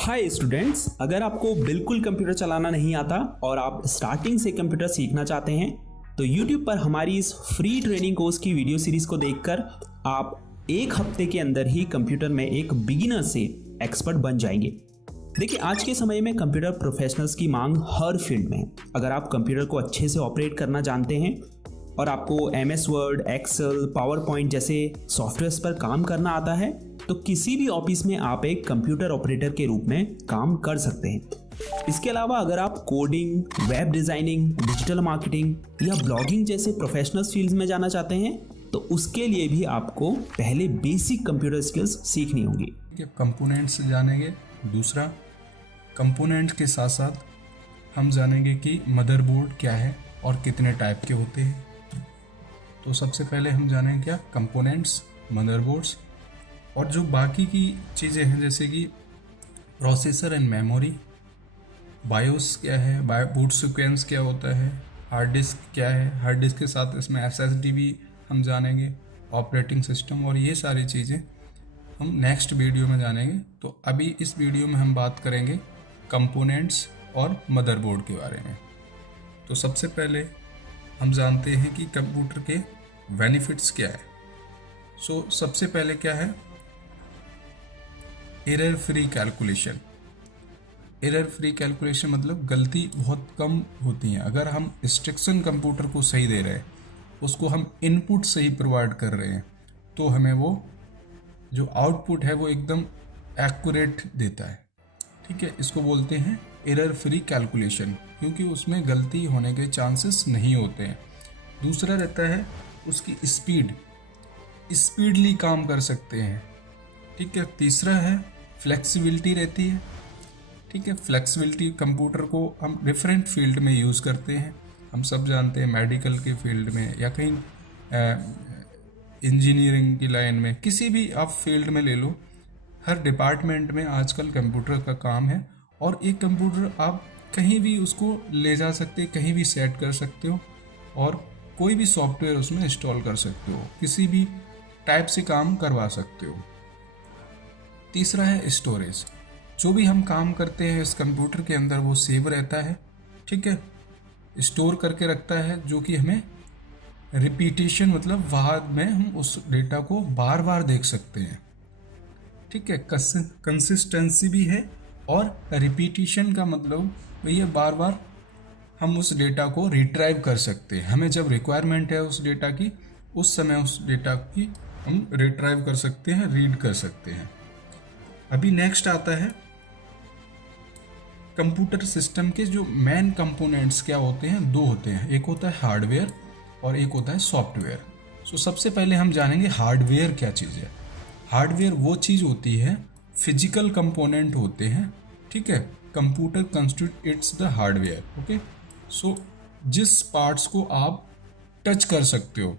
Hi students, अगर आपको बिल्कुल कंप्यूटर चलाना नहीं आता और आप स्टार्टिंग से कंप्यूटर सीखना चाहते हैं तो YouTube पर हमारी इस फ्री ट्रेनिंग कोर्स की वीडियो सीरीज को देखकर आप एक हफ्ते के अंदर ही कंप्यूटर में एक बिगिनर से एक्सपर्ट बन जाएंगे। देखिए, आज के समय में कंप्यूटर प्रोफेशनल्स की मांग हर फील्ड में है। अगर आप कंप्यूटर को अच्छे से ऑपरेट करना जानते हैं और आपको MS word, excel, power point जैसे सॉफ्टवेयर्स पर काम करना आता है तो किसी भी ऑफिस में आप एक कंप्यूटर ऑपरेटर के रूप में काम कर सकते हैं। इसके अलावा अगर आप coding, web designing, digital marketing या ब्लॉगिंग जैसे प्रोफेशनल फील्ड्स में जाना चाहते हैं तो उसके लिए भी आपको पहले बेसिक कंप्यूटर स्किल्स सीखनी होंगी। कंपोनेंट्स जानेंगे। दूसरा, कंपोनेंट्स के साथ साथ हम जानेंगे कि मदरबोर्ड क्या है और कितने टाइप के होते हैं। तो सबसे पहले हम जानेंगे क्या कंपोनेंट्स, मदरबोर्ड्स और जो बाकी की चीज़ें हैं जैसे कि प्रोसेसर एंड मेमोरी, बायोस क्या है, बूट सीक्वेंस क्या होता है, हार्ड डिस्क क्या है, हार्ड डिस्क के साथ इसमें SSD भी हम जानेंगे, ऑपरेटिंग सिस्टम, और ये सारी चीज़ें हम नेक्स्ट वीडियो में जानेंगे। तो अभी इस वीडियो में हम बात करेंगे कंपोनेंट्स और मदरबोर्ड के बारे में। तो सबसे पहले हम जानते हैं कि कंप्यूटर के बेनिफिट्स क्या है। सबसे पहले क्या है, error free calculation. Error free calculation मतलब गलती बहुत कम होती हैं। अगर हम इंस्ट्रक्शन कंप्यूटर को सही दे रहे हैं, उसको हम इनपुट सही प्रोवाइड कर रहे हैं, तो हमें वो जो आउटपुट है वो एकदम एक्यूरेट देता है। ठीक है, इसको बोलते हैं एरर फ्री कैलकुलेशन, क्योंकि उसमें गलती होने के चांसेस नहीं होते हैं। दूसरा रहता है उसकी स्पीडली काम कर सकते हैं। ठीक है, तीसरा है फ्लेक्सिबिलिटी रहती है। ठीक है, फ्लेक्सिबिलिटी कंप्यूटर को हम डिफरेंट फील्ड में यूज़ करते हैं। हम सब जानते हैं मेडिकल के फील्ड में या कहीं इंजीनियरिंग की लाइन में, किसी भी आप फील्ड में ले लो, हर डिपार्टमेंट में आजकल कंप्यूटर का काम है। और एक कंप्यूटर आप कहीं भी उसको ले जा सकते, कहीं भी सेट कर सकते हो और कोई भी सॉफ्टवेयर उसमें इंस्टॉल कर सकते हो, किसी भी टाइप से काम करवा सकते हो। तीसरा है स्टोरेज। जो भी हम काम करते हैं इस कंप्यूटर के अंदर वो सेव रहता है। ठीक है, स्टोर करके रखता है, जो कि हमें रिपीटेशन मतलब बाद में हम उस डेटा को बार बार देख सकते हैं। ठीक है, कंसिस्टेंसी भी है और रिपीटेशन का मतलब भैया बार बार हम उस डेटा को रिट्राइव कर सकते हैं। हमें जब रिक्वायरमेंट है उस डेटा की, उस समय उस डेटा की हम रिट्राइव कर सकते हैं, रीड कर सकते हैं। अभी नेक्स्ट आता है कंप्यूटर सिस्टम के जो मेन कंपोनेंट्स क्या होते हैं। दो होते हैं, एक होता है हार्डवेयर और एक होता है सॉफ्टवेयर। सबसे पहले हम जानेंगे हार्डवेयर क्या चीज़ है। हार्डवेयर वो चीज़ होती है, फिजिकल कंपोनेंट होते हैं। ठीक है, computer constitutes the hardware. Okay, जिस पार्ट्स को आप टच कर सकते हो।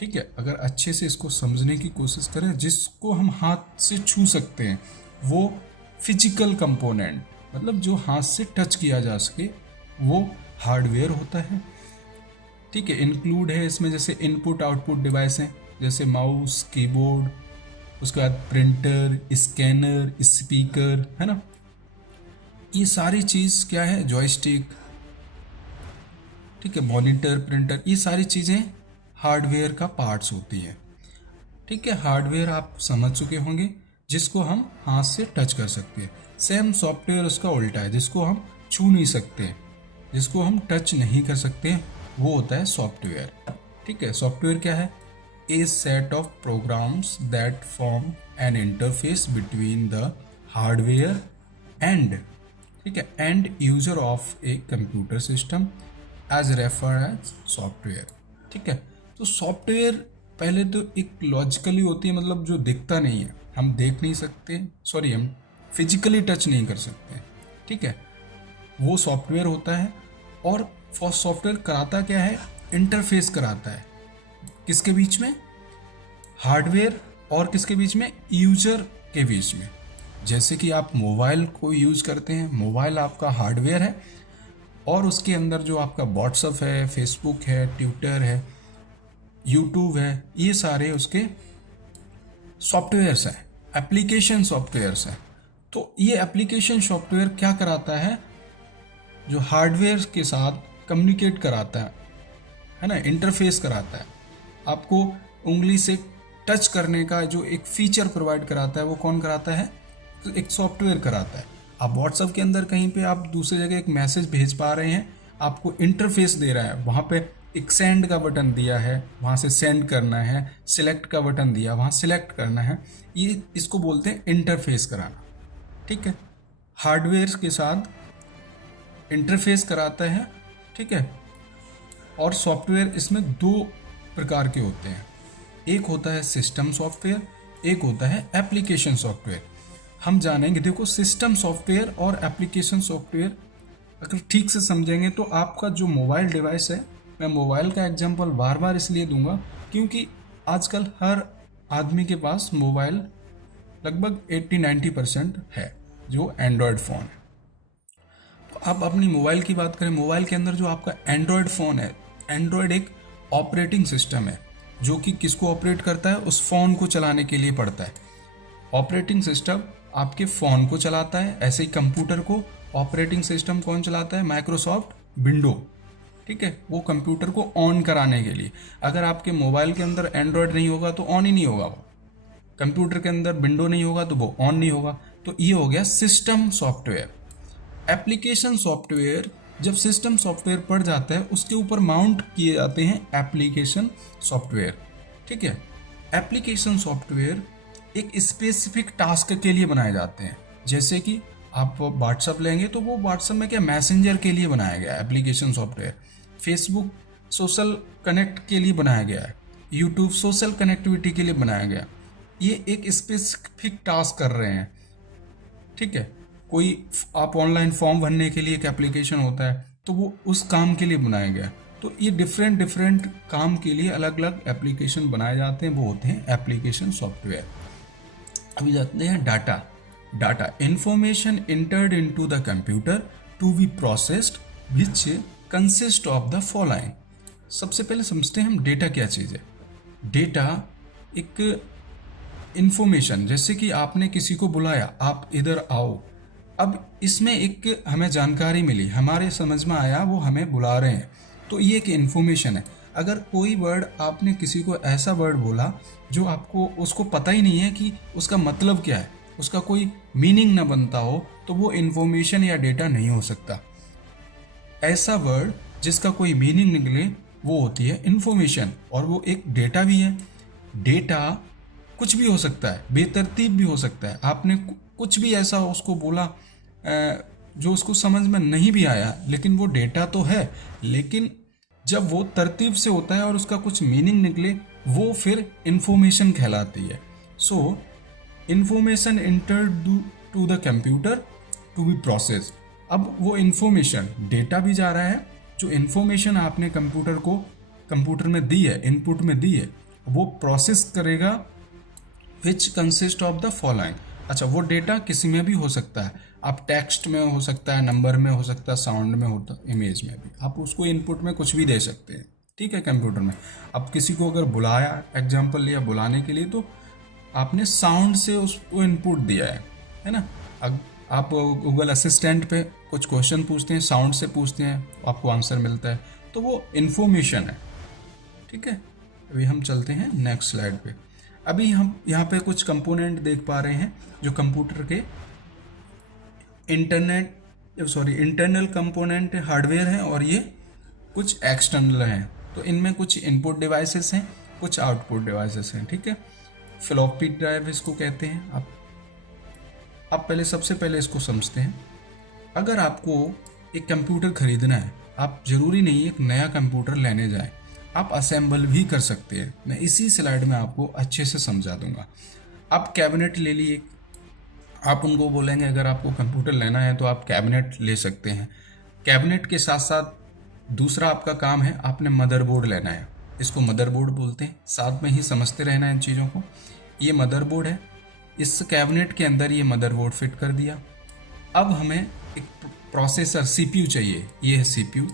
ठीक है, अगर अच्छे से इसको समझने की कोशिश करें, जिसको हम हाथ से छू सकते हैं वो फिजिकल कंपोनेंट, मतलब जो हाथ से टच किया जा सके वो हार्डवेयर होता है। ठीक है, इंक्लूड है इसमें जैसे इनपुट आउटपुट डिवाइस हैं, जैसे माउस, कीबोर्ड, उसके बाद प्रिंटर, स्कैनर, स्पीकर, है ना। ये सारी चीज़ क्या है, जॉयस्टिक, ठीक है, मॉनिटर, प्रिंटर, ये सारी चीज़ें हार्डवेयर का पार्ट्स होती है। ठीक है, हार्डवेयर आप समझ चुके होंगे, जिसको हम हाथ से टच कर सकते हैं। सेम सॉफ्टवेयर उसका उल्टा है, जिसको हम छू नहीं सकते, जिसको हम टच नहीं कर सकते, वो होता है सॉफ्टवेयर। ठीक है, सॉफ्टवेयर क्या है, a set of programs that form an interface between the hardware and, ठीक है, and user of a computer system as refer as software. ठीक है, तो सॉफ्टवेयर पहले तो एक लॉजिकली होती है, मतलब जो दिखता नहीं है, हम देख नहीं सकते, सॉरी हम फिजिकली टच नहीं कर सकते। ठीक है, वो सॉफ्टवेयर होता है। और सॉफ्टवेयर कराता क्या है, इंटरफेस कराता है, किसके बीच में, हार्डवेयर और किसके बीच में, यूजर के बीच में। जैसे कि आप मोबाइल को यूज करते हैं, मोबाइल आपका हार्डवेयर है और उसके अंदर जो आपका व्हाट्सएप है, फेसबुक है, ट्विटर है, यूट्यूब है, ये सारे उसके सॉफ्टवेयर्स हैं, एप्लीकेशन सॉफ्टवेयर्स हैं। तो ये एप्लीकेशन सॉफ्टवेयर क्या कराता है, जो हार्डवेयर के साथ कम्युनिकेट कराता है ना, इंटरफेस कराता है, आपको उंगली से टच करने का जो एक फीचर प्रोवाइड कराता है, वो कौन कराता है, तो एक सॉफ्टवेयर कराता है। आप व्हाट्सएप के अंदर कहीं पे आप दूसरी जगह एक मैसेज भेज पा रहे हैं, आपको इंटरफेस दे रहा है, वहाँ पे एक सेंड का बटन दिया है, वहाँ से सेंड करना है, सिलेक्ट का बटन दिया, वहाँ सिलेक्ट करना है, ये इसको बोलते हैं इंटरफेस कराना। ठीक है, हार्डवेयर के साथ इंटरफेस कराता है। ठीक है, और सॉफ्टवेयर इसमें दो प्रकार के होते हैं, एक होता है सिस्टम सॉफ्टवेयर, एक होता है एप्लीकेशन सॉफ्टवेयर। हम जानेंगे, देखो सिस्टम सॉफ्टवेयर और एप्लीकेशन सॉफ्टवेयर अगर ठीक से समझेंगे तो आपका जो मोबाइल डिवाइस है, मैं मोबाइल का एग्जांपल बार बार इसलिए दूंगा क्योंकि आजकल हर आदमी के पास मोबाइल लगभग 80-90% है जो एंड्रॉयड फ़ोन है। तो आप अपनी मोबाइल की बात करें, मोबाइल के अंदर जो आपका एंड्रॉयड फ़ोन है, एंड्रॉयड एक ऑपरेटिंग सिस्टम है जो कि किसको ऑपरेट करता है, उस फ़ोन को चलाने के लिए पड़ता है। ऑपरेटिंग सिस्टम आपके फ़ोन को चलाता है, ऐसे ही कंप्यूटर को ऑपरेटिंग सिस्टम कौन चलाता है, माइक्रोसॉफ्ट विंडो। ठीक है, वो कंप्यूटर को ऑन कराने के लिए, अगर आपके मोबाइल के अंदर एंड्रॉयड नहीं होगा तो ऑन ही नहीं होगा, वो कंप्यूटर के अंदर विंडो नहीं होगा तो वो ऑन नहीं होगा। तो ये हो गया सिस्टम सॉफ्टवेयर। एप्लीकेशन सॉफ्टवेयर, जब सिस्टम सॉफ्टवेयर पड़ जाता है उसके ऊपर माउंट किए जाते हैं एप्लीकेशन सॉफ्टवेयर। ठीक है, एप्लीकेशन सॉफ्टवेयर एक स्पेसिफिक टास्क के लिए बनाए जाते हैं। जैसे कि आप व्हाट्सअप लेंगे तो वो व्हाट्सअप में क्या मैसेंजर के लिए बनाया गया है application software, Facebook social connect के लिए बनाया गया है, यूट्यूब सोशल कनेक्टिविटी के लिए बनाया गया। ये एक स्पेसिफिक टास्क कर रहे हैं। ठीक है, कोई आप ऑनलाइन फॉर्म भरने के लिए एक एप्लीकेशन होता है तो वो उस काम के लिए बनाया गया। तो ये डिफरेंट काम के लिए अलग अलग एप्लीकेशन बनाए जाते हैं, वो होते हैं एप्लीकेशन सॉफ्टवेयर। अभी जाते हैं data information entered into the computer to be processed which consist of the following. सबसे पहले समझते हैं हम डेटा क्या चीज़ है। डेटा एक इंफॉर्मेशन, जैसे कि आपने किसी को बुलाया, आप इधर आओ, अब इसमें एक हमें जानकारी मिली, हमारे समझ में आया वो हमें बुला रहे हैं, तो ये एक इन्फॉर्मेशन है। अगर कोई वर्ड आपने किसी को ऐसा वर्ड बोला जो आपको उसको पता ही नहीं है कि उसका मतलब क्या है, उसका कोई मीनिंग ना बनता हो, तो वो इन्फॉर्मेशन या डेटा नहीं हो सकता। ऐसा वर्ड जिसका कोई मीनिंग निकले वो होती है इन्फॉर्मेशन, और वो एक डेटा भी है। डेटा कुछ भी हो सकता है, बेतरतीब भी हो सकता है, आपने कुछ भी ऐसा उसको बोला जो उसको समझ में नहीं भी आया, लेकिन वो डेटा तो है, लेकिन जब वो तरतीब से होता है और उसका कुछ मीनिंग निकले, वो फिर इंफॉर्मेशन कहलाती है। So information entered to the computer to be process. अब वो इंफॉर्मेशन, डेटा भी जा रहा है, जो इंफॉर्मेशन आपने कंप्यूटर में दी है, इनपुट में दी है, वो प्रोसेस करेगा विच कंसिस्ट ऑफ द फॉलोइंग। अच्छा, वो डेटा किसी में भी हो सकता है, आप टेक्स्ट में हो सकता है, नंबर में हो सकता है, साउंड में होता, इमेज में भी, आप उसको इनपुट में कुछ भी दे सकते हैं। ठीक है, कंप्यूटर में आप किसी को अगर बुलाया, एग्जांपल लिया बुलाने के लिए, तो आपने साउंड से उसको इनपुट दिया है ना। आप गूगल असिस्टेंट पे कुछ क्वेश्चन पूछते हैं, साउंड से पूछते हैं, आपको आंसर मिलता है, तो वो इन्फॉर्मेशन है। ठीक है, अभी हम चलते हैं नेक्स्ट स्लाइड पे। अभी हम यहाँ पे कुछ कंपोनेंट देख पा रहे हैं जो कंप्यूटर के इंटरनल कंपोनेंट हार्डवेयर हैं, और ये कुछ एक्सटर्नल हैं। तो इनमें कुछ इनपुट डिवाइसेस हैं, कुछ आउटपुट डिवाइसेस हैं। ठीक है, फ्लॉपी ड्राइव इसको कहते हैं। आप पहले सबसे पहले इसको समझते हैं। अगर आपको एक कंप्यूटर खरीदना है, आप जरूरी नहीं एक नया कंप्यूटर लेने जाएं, आप असेंबल भी कर सकते हैं। मैं इसी स्लाइड में आपको अच्छे से समझा दूंगा। आप कैबिनेट ले लिए, आप उनको बोलेंगे अगर आपको कंप्यूटर लेना है तो आप कैबिनेट ले सकते हैं। कैबिनेट के साथ साथ दूसरा आपका काम है, आपने मदरबोर्ड लेना है, इसको मदरबोर्ड बोलते हैं। साथ में ही समझते रहना है इन चीज़ों को। ये मदरबोर्ड है, इस कैबिनेट के अंदर ये मदरबोर्ड फिट कर दिया। अब हमें एक प्रोसेसर CPU चाहिए, ये है CPU।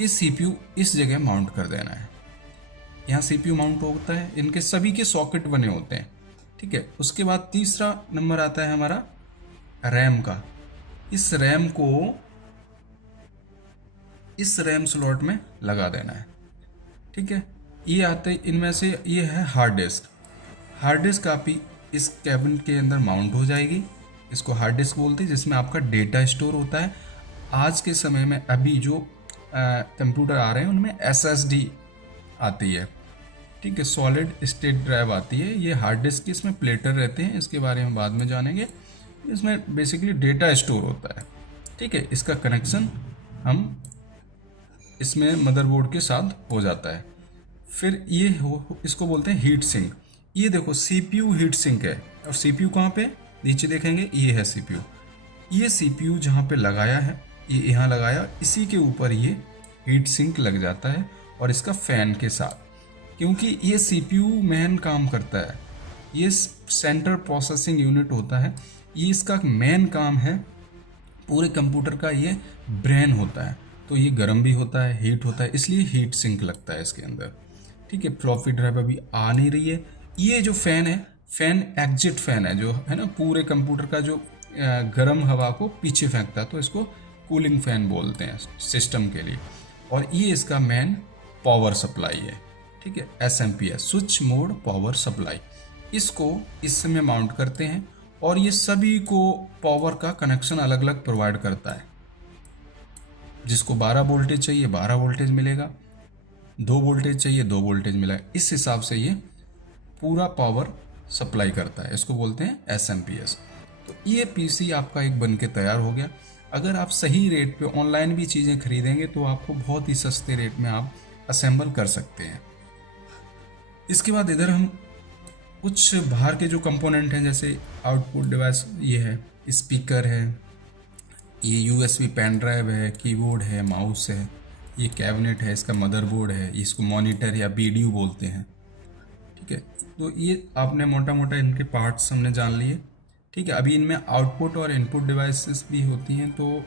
इस CPU इस जगह माउंट कर देना है। यहाँ CPU माउंट होता है, इनके सभी के सॉकेट बने होते हैं। ठीक है, उसके बाद तीसरा नंबर आता है हमारा रैम का, इस रैम को इस रैम स्लॉट में लगा देना है। ठीक है, ये आते इनमें से ये है हार्ड डिस्क। हार्ड डिस्क आपकी इस कैबिन के अंदर माउंट हो जाएगी, इसको हार्ड डिस्क बोलते हैं, जिसमें आपका डेटा स्टोर होता है। आज के समय में अभी जो कंप्यूटर आ रहे हैं उनमें SSD आती है, ठीक है, सॉलिड स्टेट ड्राइव आती है। ये हार्ड डिस्क की इसमें प्लेटर रहते हैं, इसके बारे में बाद में जानेंगे। इसमें बेसिकली डेटा स्टोर होता है। ठीक है, इसका कनेक्शन हम इसमें मदरबोर्ड के साथ हो जाता है। फिर ये इसको बोलते हैं हीट सिंक। ये देखो CPU हीट सिंक है, और CPU कहाँ पे, नीचे देखेंगे ये है CPU। ये CPU जहाँ पे लगाया है, ये यहाँ लगाया, इसी के ऊपर ये हीट सिंक लग जाता है, और इसका फैन के साथ, क्योंकि ये CPU मेन काम करता है। ये सेंट्रल प्रोसेसिंग यूनिट होता है, ये इसका मेन काम है। पूरे कंप्यूटर का ये ब्रेन होता है, तो ये गर्म भी होता है, हीट होता है, इसलिए हीट सिंक लगता है इसके अंदर। ठीक है, फ्लॉपी ड्राइव अभी आ नहीं रही है। ये जो फैन है, फैन एग्जिट फैन है, जो है ना पूरे कंप्यूटर का जो गर्म हवा को पीछे फेंकता है, तो इसको कूलिंग फैन बोलते हैं सिस्टम के लिए। और ये इसका मेन पावर सप्लाई है। ठीक है, SMP switch mode power supply, इसको इसमें माउंट करते हैं, और ये सभी को पावर का कनेक्शन अलग अलग प्रोवाइड करता है। जिसको 12 वोल्टेज चाहिए 12 वोल्टेज मिलेगा, 2 वोल्टेज चाहिए 2 वोल्टेज मिलेगा। इस हिसाब से ये पूरा पावर सप्लाई करता है, इसको बोलते हैं SMPS। तो ये PC आपका एक बन के तैयार हो गया। अगर आप सही रेट पे ऑनलाइन भी चीज़ें खरीदेंगे तो आपको बहुत ही सस्ते रेट में आप असेंबल कर सकते हैं। इसके बाद इधर हम कुछ बाहर के जो कंपोनेंट हैं, जैसे आउटपुट डिवाइस ये है, स्पीकर है, ये USB पेन ड्राइव है, कीबोर्ड है, माउस है, ये कैबिनेट है, इसका मदरबोर्ड है, इसको मॉनिटर या BDU बोलते हैं। ठीक है, तो ये आपने मोटा मोटा इनके पार्ट्स हमने जान लिए। ठीक है, अभी इनमें आउटपुट और इनपुट डिवाइसेस भी होती हैं। तो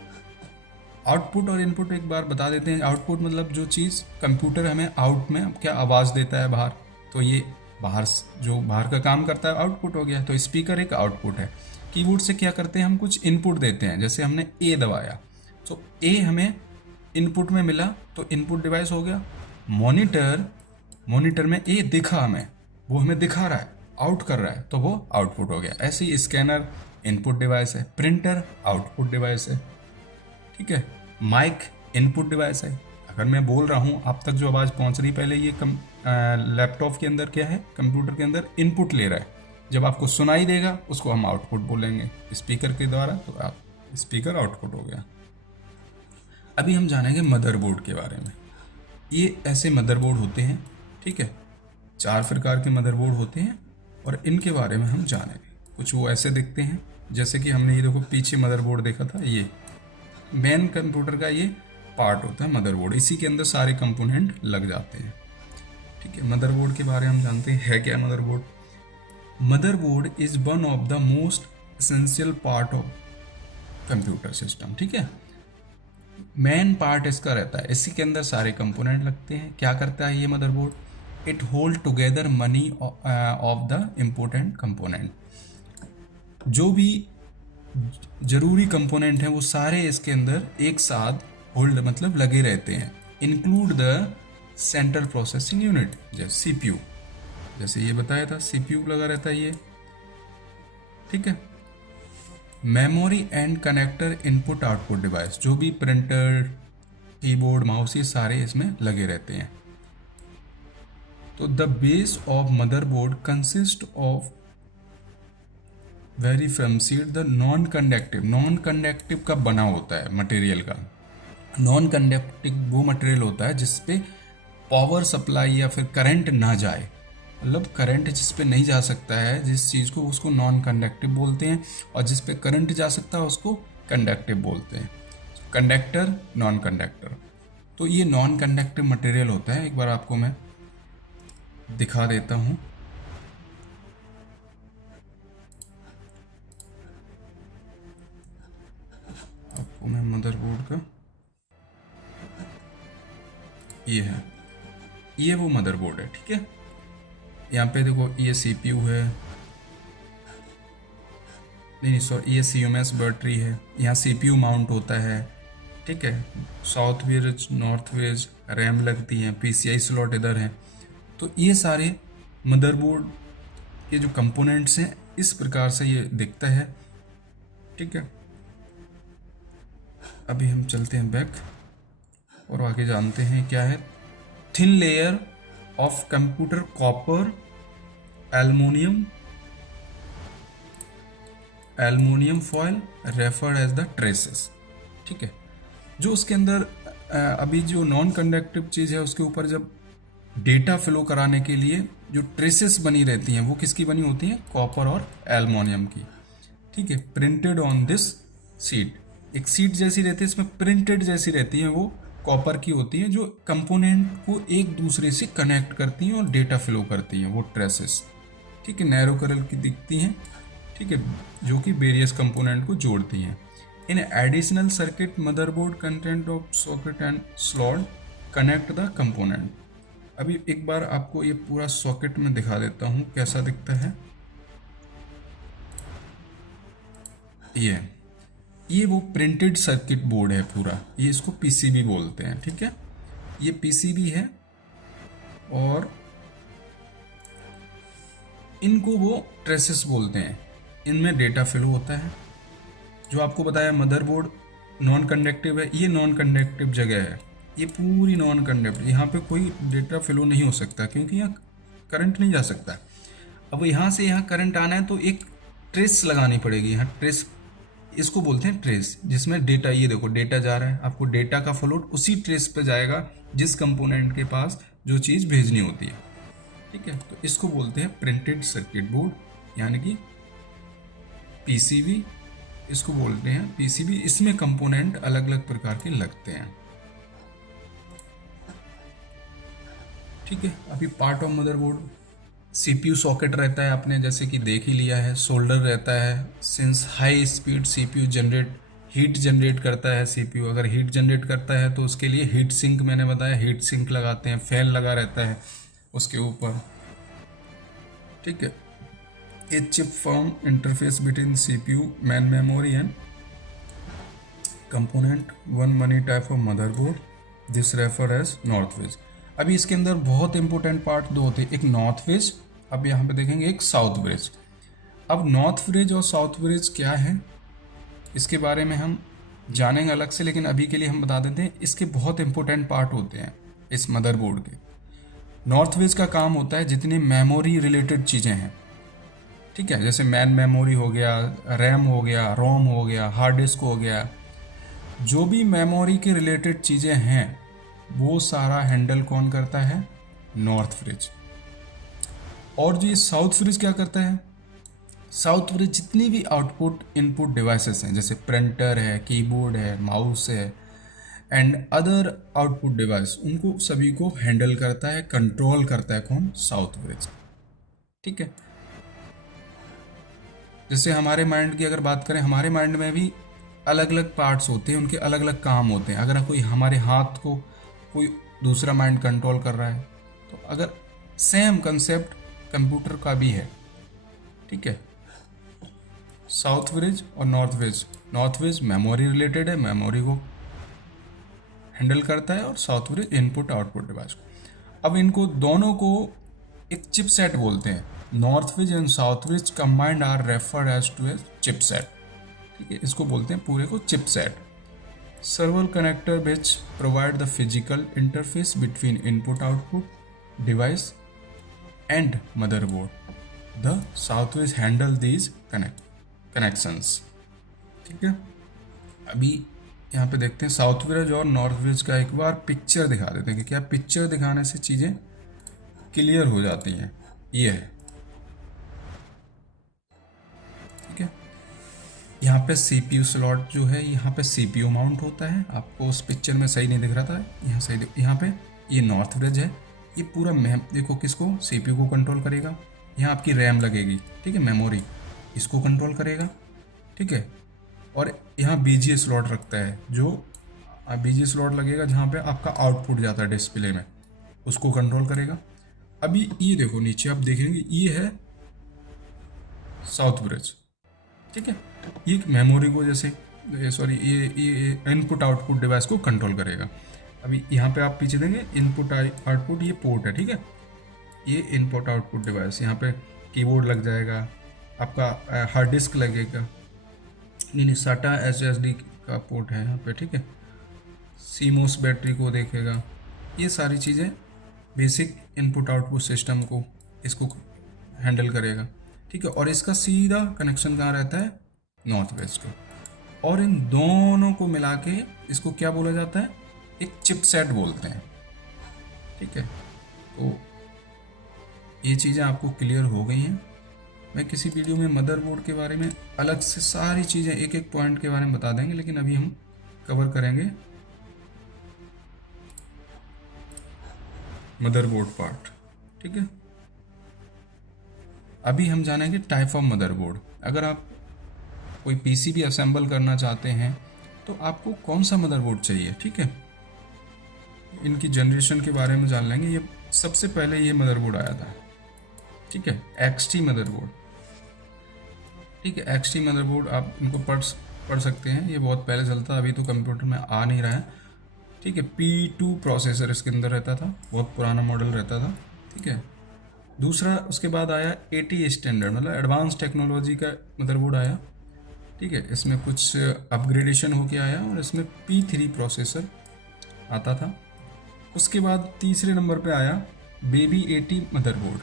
आउटपुट और इनपुट एक बार बता देते हैं। आउटपुट मतलब जो चीज़ कंप्यूटर हमें आउट में क्या आवाज़ देता है बाहर, तो ये बाहर जो बाहर का काम करता है आउटपुट हो गया। तो स्पीकर एक आउटपुट है। कीबोर्ड से क्या करते हैं, हम कुछ इनपुट देते हैं, जैसे हमने A दबाया तो A हमें इनपुट में मिला, तो इनपुट डिवाइस हो गया। मॉनिटर में A दिखा हमें, वो हमें दिखा रहा है, आउट कर रहा है, तो वो आउटपुट हो गया। ऐसे ही स्कैनर इनपुट डिवाइस है, प्रिंटर आउटपुट डिवाइस है। ठीक है, माइक इनपुट डिवाइस है, अगर मैं बोल रहा हूँ आप तक जो आवाज़ पहुँच रही, पहले ये लैपटॉप के अंदर क्या है, कंप्यूटर के अंदर इनपुट ले रहा है, जब आपको सुनाई देगा उसको हम आउटपुट बोलेंगे स्पीकर के द्वारा, तो आप स्पीकर आउटपुट हो गया। अभी हम जानेंगे मदरबोर्ड के बारे में। ये ऐसे मदरबोर्ड होते हैं, ठीक है, 4 प्रकार के मदरबोर्ड होते हैं, और इनके बारे में हम जानेंगे। कुछ वो ऐसे दिखते हैं, जैसे कि हमने ये देखो पीछे मदरबोर्ड देखा था, ये मेन कंप्यूटर का ये पार्ट होता है मदरबोर्ड, इसी के अंदर सारे कंपोनेंट लग जाते हैं। ठीक है, मदरबोर्ड के बारे में हम जानते हैं, है क्या motherboard. Motherboard is one of the most essential part of computer system. ठीक है, मेन पार्ट इसका रहता है, इसी के अंदर सारे कंपोनेंट लगते हैं। क्या करता है ये motherboard, it hold together money of the important component. जो भी जरूरी कंपोनेंट हैं वो सारे इसके अंदर एक साथ होल्ड मतलब लगे रहते हैं। Include the central processing unit, जैसे CPU, जैसे ये बताया था CPU लगा रहता है ये। ठीक है, memory and connector input output device, जो भी प्रिंटर कीबोर्ड माउस ये सारे इसमें लगे रहते हैं। तो the base of motherboard consist of very from seed the non conductive का बना होता है मटेरियल का। नॉन कंडक्टिव वो मटेरियल होता है जिसपे पावर सप्लाई या फिर करंट ना जाए, मतलब करंट जिस पे नहीं जा सकता है जिस चीज़ को, उसको नॉन कंडक्टिव बोलते हैं, और जिस पे करंट जा सकता है उसको कंडक्टिव बोलते हैं। कंडक्टर, नॉन कंडक्टर, तो ये नॉन कंडक्टिव मटेरियल होता है। एक बार आपको मैं दिखा देता हूँ। आपको मैं मदरबोर्ड का, ये है, ये वो मदरबोर्ड है। ठीक है, यहाँ पे देखो ये CPU है, नहीं सॉरी, ये CMS बैटरी है, यहाँ CPU माउंट होता है, ठीक है। साउथ वेज, नॉर्थ वेज, रैम लगती है, PCI स्लॉट इधर है। तो ये सारे मदरबोर्ड के जो कंपोनेंट्स हैं इस प्रकार से ये दिखता है, ठीक है। अभी हम चलते हैं बैक और आगे जानते हैं क्या है। Thin layer of computer copper aluminium foil referred as the traces, ठीक है। जो उसके अंदर अभी जो नॉन कंडक्टिव चीज़ है उसके ऊपर जब डेटा फ्लो कराने के लिए जो ट्रेसेस बनी रहती हैं वो किसकी बनी होती हैं, कॉपर और एल्युमिनियम की, ठीक है। प्रिंटेड ऑन दिस सीट, एक सीट जैसी रहती है, इसमें प्रिंटेड जैसी रहती है, वो कॉपर की होती है, जो कंपोनेंट को एक दूसरे से कनेक्ट करती हैं और डेटा फ्लो करती हैं, वो ट्रेसेस, ठीक है। नैरो कलर की दिखती हैं, ठीक है, जो कि वेरियस कंपोनेंट को जोड़ती हैं। In additional circuit motherboard content of socket and slot connect the component. अभी एक बार आपको ये पूरा सॉकेट में दिखा देता हूँ कैसा दिखता है। ये वो प्रिंटेड सर्किट बोर्ड है पूरा, ये इसको PCB बोलते हैं, ठीक है। ये PCB है और इनको वो ट्रेसेस बोलते हैं, इनमें डेटा फ्लो होता है। जो आपको बताया मदरबोर्ड नॉन कंडक्टिव है, ये नॉन कंडक्टिव जगह है, ये पूरी नॉन कंडक्टिव, यहाँ पे कोई डेटा फ्लो नहीं हो सकता क्योंकि यहाँ करंट नहीं जा सकता। अब यहाँ से यहाँ करंट आना है तो एक ट्रेस लगानी पड़ेगी, यहाँ ट्रेस, इसको बोलते हैं ट्रेस, जिसमें डेटा, ये देखो डेटा जा रहा है, आपको डेटा का फ्लो उसी ट्रेस पे जाएगा जिस कंपोनेंट के पास जो चीज़ भेजनी होती है, ठीक है। तो इसको बोलते हैं प्रिंटेड सर्किट बोर्ड, यानी कि PCB इसको बोलते हैं PCB। इसमें कंपोनेंट अलग अलग प्रकार के लगते हैं, ठीक है। अभी part of motherboard CPU socket रहता है, आपने जैसे कि देख ही लिया है, सोल्डर रहता है, since high speed CPU heat generate करता है। CPU अगर हीट जनरेट करता है तो उसके लिए हीट सिंक, मैंने बताया हीट सिंक लगाते हैं, फैन लगा रहता है उसके ऊपर, ठीक है। A chip form interface between CPU, main memory and component, one money type of motherboard, this referred as north wedge। अभी इसके अंदर बहुत इंपॉर्टेंट पार्ट दो होते हैं, एक नॉर्थ वेज, अब यहाँ पे देखेंगे एक साउथ वेज। अब नॉर्थ वेज और साउथ वेज क्या है इसके बारे में हम जानेंगे अलग से, लेकिन अभी के लिए हम बता देते हैं इसके बहुत इंपॉर्टेंट पार्ट होते हैं इस मदरबोर्ड के। नॉर्थ वेज का काम होता है जितनी मेमोरी रिलेटेड चीज़ें हैं, ठीक है, जैसे मैन मेमोरी हो गया, रैम हो गया, रोम हो गया, हार्ड डिस्क हो गया, जो भी मेमोरी के रिलेटेड चीज़ें हैं वो सारा हैंडल कौन करता है, नॉर्थ फ्रिज। और जो ये साउथ फ्रिज क्या करता है, साउथ फ्रिज जितनी भी आउटपुट इनपुट डिवाइसेस हैं, जैसे प्रिंटर है, कीबोर्ड है, माउस है एंड अदर आउटपुट डिवाइस, उनको सभी को हैंडल करता है, कंट्रोल करता है कौन, साउथ फ्रिज, ठीक है। जैसे हमारे माइंड की अगर बात करें, हमारे माइंड में भी अलग अलग पार्ट्स होते हैं, उनके अलग अलग काम होते हैं। अगर कोई हमारे हाथ को कोई दूसरा माइंड कंट्रोल कर रहा है, तो अगर सेम कंसेप्ट कंप्यूटर का भी है, ठीक है। साउथ वेज और नॉर्थ वेज मेमोरी रिलेटेड है, मेमोरी को हैंडल करता है, और south veg input output device को। अब इनको दोनों को एक चिपसेट बोलते हैं। North veg and south veg combined are referred as to A chipset, ठीक है, इसको बोलते हैं पूरे को chipset. Server connector which provide the physical interface between input output device and motherboard. The south veg handle these connections, ठीक है। अभी यहाँ पे देखते हैं साउथ वेज और नॉर्थ वेज का एक बार पिक्चर दिखा देते हैं कि क्या पिक्चर दिखाने से चीज़ें क्लियर हो जाती हैं। ये है, ठीक है। यहाँ पे CPU स्लॉट जो है, यहाँ पे CPU माउंट होता है, आपको उस पिक्चर में सही नहीं दिख रहा था, यहाँ सही यहाँ पे ये नॉर्थ वेज है। ये पूरा देखो किसको, CPU को कंट्रोल करेगा। यहाँ आपकी रैम लगेगी, ठीक है, मेमोरी, इसको कंट्रोल करेगा, ठीक है। और यहाँ BGA स्लॉट रखता है, जो BGA स्लॉट लगेगा जहाँ पे आपका आउटपुट जाता है डिस्प्ले में, उसको कंट्रोल करेगा। अभी ये देखो नीचे आप देखेंगे, ये है साउथ वेज, ठीक है। ये मेमोरी को जैसे ये इनपुट आउटपुट डिवाइस को कंट्रोल करेगा। अभी यहाँ पे आप पीछे देंगे इनपुट आउटपुट, ये पोर्ट है, ठीक है। ये इनपुट आउटपुट डिवाइस, यहाँ पे कीबोर्ड लग जाएगा, आपका हार्ड डिस्क लगेगा, नहीं साटा SSD का पोर्ट है यहाँ पे, ठीक है। CMOS बैटरी को देखेगा, ये सारी चीज़ें बेसिक इनपुट आउटपुट सिस्टम को इसको हैंडल करेगा, ठीक है। और इसका सीधा कनेक्शन कहाँ रहता है, नॉर्थ वेस्ट को। और इन दोनों को मिला के इसको क्या बोला जाता है, एक चिपसेट बोलते हैं, ठीक है। तो ये चीज़ें आपको क्लियर हो गई हैं। मैं किसी वीडियो में मदरबोर्ड के बारे में अलग से सारी चीज़ें एक एक पॉइंट के बारे में बता देंगे, लेकिन अभी हम कवर करेंगे मदरबोर्ड पार्ट, ठीक है। अभी हम जानेंगे टाइप ऑफ मदरबोर्ड। अगर आप कोई PCB असेंबल करना चाहते हैं तो आपको कौन सा मदरबोर्ड चाहिए, ठीक है। इनकी जनरेशन के बारे में जान लेंगे। ये सबसे पहले ये मदरबोर्ड आया था, ठीक है, XT मदरबोर्ड, ठीक है। XT मदरबोर्ड आप इनको पढ़ सकते हैं, ये बहुत पहले चलता, अभी तो कंप्यूटर में आ नहीं रहा है, ठीक है। P2 प्रोसेसर इसके अंदर रहता था, बहुत पुराना मॉडल रहता था, ठीक है। दूसरा उसके बाद आया AT स्टैंडर्ड, मतलब एडवांस टेक्नोलॉजी का मदरबोर्ड आया, ठीक है। इसमें कुछ अपग्रेडेशन होके आया और इसमें P3 प्रोसेसर आता था। उसके बाद तीसरे नंबर पे आया बेबी AT मदरबोर्ड,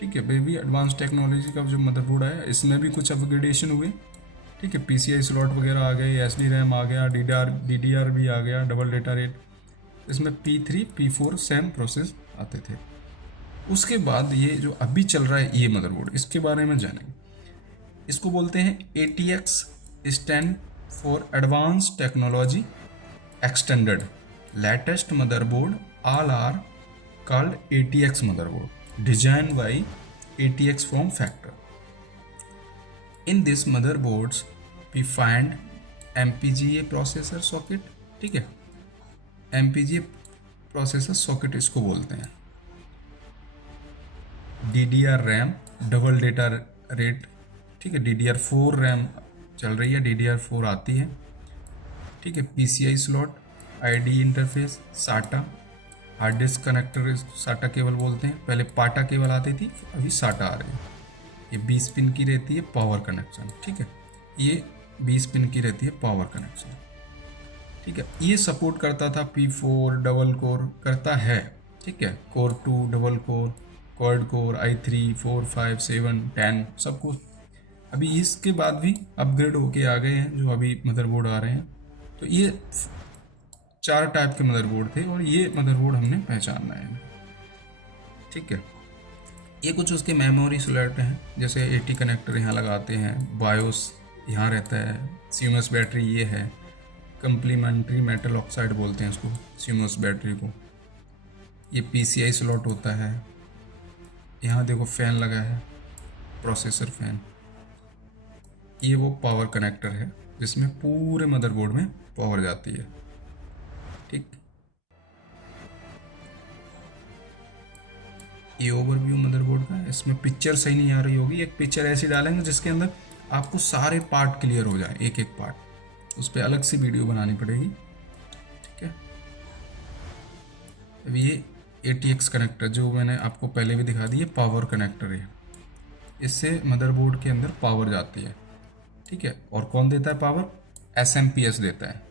ठीक है। बेबी एडवांस टेक्नोलॉजी का जो मदरबोर्ड आया, इसमें भी कुछ अपग्रेडेशन हुए, ठीक है। PCI स्लॉट वगैरह आ गए, SD RAM आ गया, DDR भी आ गया, डबल डेटा रेट। इसमें P3 P4 सेम प्रोसेस आते थे। उसके बाद ये जो अभी चल रहा है ये मदरबोर्ड, इसके बारे में जानेंगे। इसको बोलते हैं ATX, stand for advance technology extended latest motherboard, all are called ATX motherboard designed by ATX form factor. In this motherboards we find MPGA processor socket, ठीक है। MPGA processor socket इसको बोलते हैं। DDR RAM double data rate, ठीक है। DDR4 RAM चल रही है, DDR4 आती है, ठीक है। PCI slot, ID interface, SATA, hard disk connector, SATA cable बोलते हैं। पहले पाटा केबल आती थी, अभी SATA आ रही है। ये 20 पिन की रहती है पावर कनेक्शन, ठीक है। ये 20 पिन की रहती है पावर कनेक्शन, ठीक है। ये सपोर्ट करता था P4 डबल कोर, करता है, ठीक है। Core 2 double core, quad core, i3 4 5 7 10 सब कुछ। अभी इसके बाद भी अपग्रेड होके आ गए हैं जो अभी मदरबोर्ड आ रहे हैं। तो ये 4 टाइप के मदरबोर्ड थे और ये मदरबोर्ड हमने पहचानना है, ठीक है। ये कुछ उसके मेमोरी स्लॉट हैं, जैसे AT कनेक्टर यहाँ लगाते हैं, बायोस यहाँ रहता है, CMOS बैटरी ये है, कंप्लीमेंट्री मेटल ऑक्साइड बोलते हैं इसको, CMOS बैटरी को। ये PCI स्लॉट होता है। यहाँ देखो फैन लगा है, प्रोसेसर फैन। ये वो पावर कनेक्टर है जिसमें पूरे मदरबोर्ड में पावर जाती है, ठीक। ये ओवरव्यू मदरबोर्ड का है। इसमें पिक्चर सही नहीं आ रही होगी, एक पिक्चर ऐसी डालेंगे जिसके अंदर आपको सारे पार्ट क्लियर हो जाए, एक एक पार्ट, उस पर अलग से वीडियो बनानी पड़ेगी, ठीक है। अब ये ATX कनेक्टर जो मैंने आपको पहले भी दिखा दी है, पावर कनेक्टर है। इससे मदरबोर्ड के अंदर पावर जाती है, ठीक है। और कौन देता है पावर, SMPS देता है।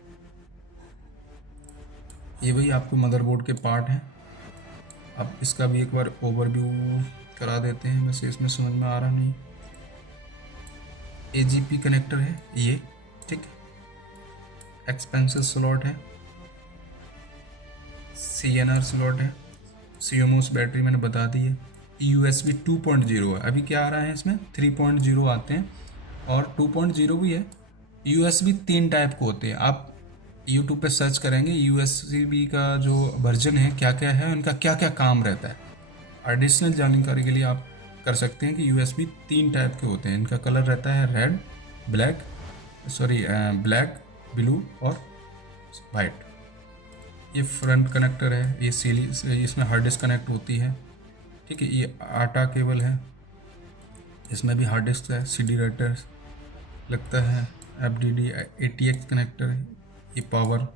ये वही आपको मदरबोर्ड के पार्ट हैं। अब इसका भी एक बार ओवरव्यू करा देते हैं, वैसे इसमें समझ में आ रहा नहीं। AGP कनेक्टर है ये, ठीक है। एक्सपेंसिव स्लॉट है, CNR स्लॉट है, CMOS बैटरी मैंने बता दी है। USB 2.0 है, अभी क्या आ रहा है इसमें 3.0 आते हैं और 2.0 भी है। USB 3 टाइप के होते हैं, आप YouTube पे सर्च करेंगे USB का जो वर्जन है क्या क्या है, उनका क्या क्या काम रहता है। एडिशनल जानकारी के लिए आप कर सकते हैं कि USB 3 टाइप के होते हैं। इनका कलर रहता है रेड, ब्लैक, ब्लू और वाइट। ये फ्रंट कनेक्टर है, ये सीली, इसमें हार्ड डिस्क कनेक्ट होती है, ठीक है। ये आटा केबल है, इसमें भी हार्ड डिस्क है, CD राइटर्स, लगता है FDD ATX कनेक्टर, ये पावर,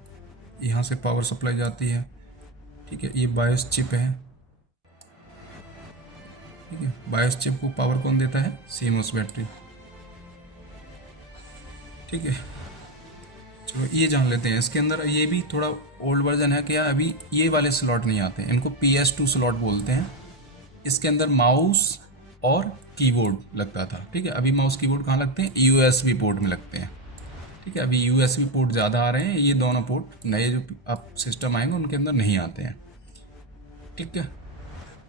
यहाँ से पावर सप्लाई जाती है। ठीक है, ये बायोस चिप है। ठीक है, बायोस चिप को पावर कौन देता है? CMOS battery. ठीक है, चलो ये जान लेते हैं। इसके अंदर ये भी थोड़ा ओल्ड वर्जन है, क्या अभी ये वाले स्लॉट नहीं आते, इनको PS2 स्लॉट बोलते हैं। इसके अंदर माउस और कीबोर्ड लगता था। ठीक है, अभी माउस कीबोर्ड कहाँ लगते हैं? USB पोर्ट में लगते हैं। ठीक है, अभी USB पोर्ट ज़्यादा आ रहे हैं, ये दोनों पोर्ट नए जो आप सिस्टम आएंगे उनके अंदर नहीं आते हैं। ठीक है,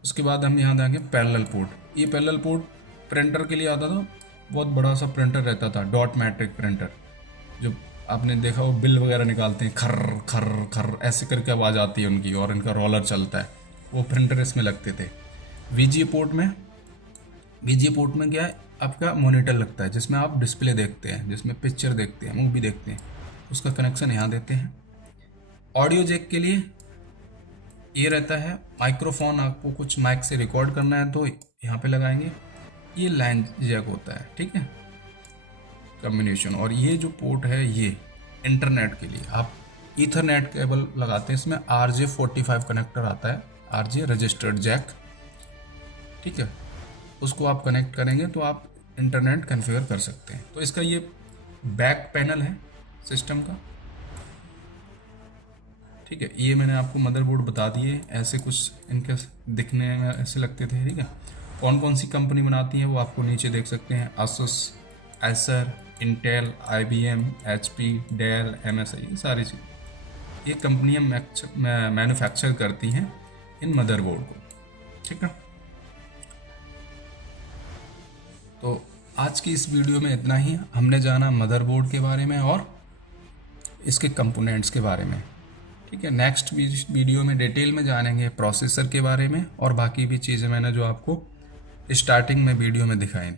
उसके बाद हम यहाँ देंगे पैरेलल पोर्ट। ये पैरेलल पोर्ट प्रिंटर के लिए आता था, बहुत बड़ा सा प्रिंटर रहता था, डॉट मैट्रिक प्रिंटर, जो आपने देखा वो बिल वगैरह निकालते हैं, खर खर खर ऐसे करके आवाज़ आती है उनकी, और इनका रोलर चलता है, वो प्रिंटर इसमें लगते थे। VGA पोर्ट में क्या है? आपका मॉनिटर लगता है, जिसमें आप डिस्प्ले देखते हैं, जिसमें पिक्चर देखते हैं, मूवी देखते हैं, उसका कनेक्शन यहाँ देते हैं। ऑडियो जैक के लिए ये रहता है, माइक्रोफोन आपको कुछ माइक से रिकॉर्ड करना है तो यहाँ पे लगाएंगे। ये लाइन जैक होता है। ठीक है, कम्बिनेशन। और ये जो पोर्ट है ये इंटरनेट के लिए, आप ईथरनेट केबल लगाते हैं, इसमें RJ45 कनेक्टर आता है, RJ रजिस्टर्ड जैक। ठीक है, उसको आप कनेक्ट करेंगे तो आप इंटरनेट कॉन्फ़िगर कर सकते हैं। तो इसका ये बैक पैनल है सिस्टम का। ठीक है, ये मैंने आपको मदरबोर्ड बता दिए, ऐसे कुछ इनके दिखने में ऐसे लगते थे। ठीक है, कौन कौन सी कंपनी बनाती है वो आपको नीचे देख सकते हैं, Asus, Acer, Intel, IBM, HP, Dell, MSI, ये सारी चीज़, ये कंपनियां मैन्युफैक्चर करती हैं इन मदरबोर्ड को। ठीक है, तो आज की इस वीडियो में इतना ही। हमने जाना मदरबोर्ड के बारे में और इसके कंपोनेंट्स के बारे में। ठीक है, नेक्स्ट वीडियो में डिटेल में जानेंगे प्रोसेसर के बारे में और बाकी भी चीज़ें मैंने जो आपको स्टार्टिंग में वीडियो में दिखाई थी।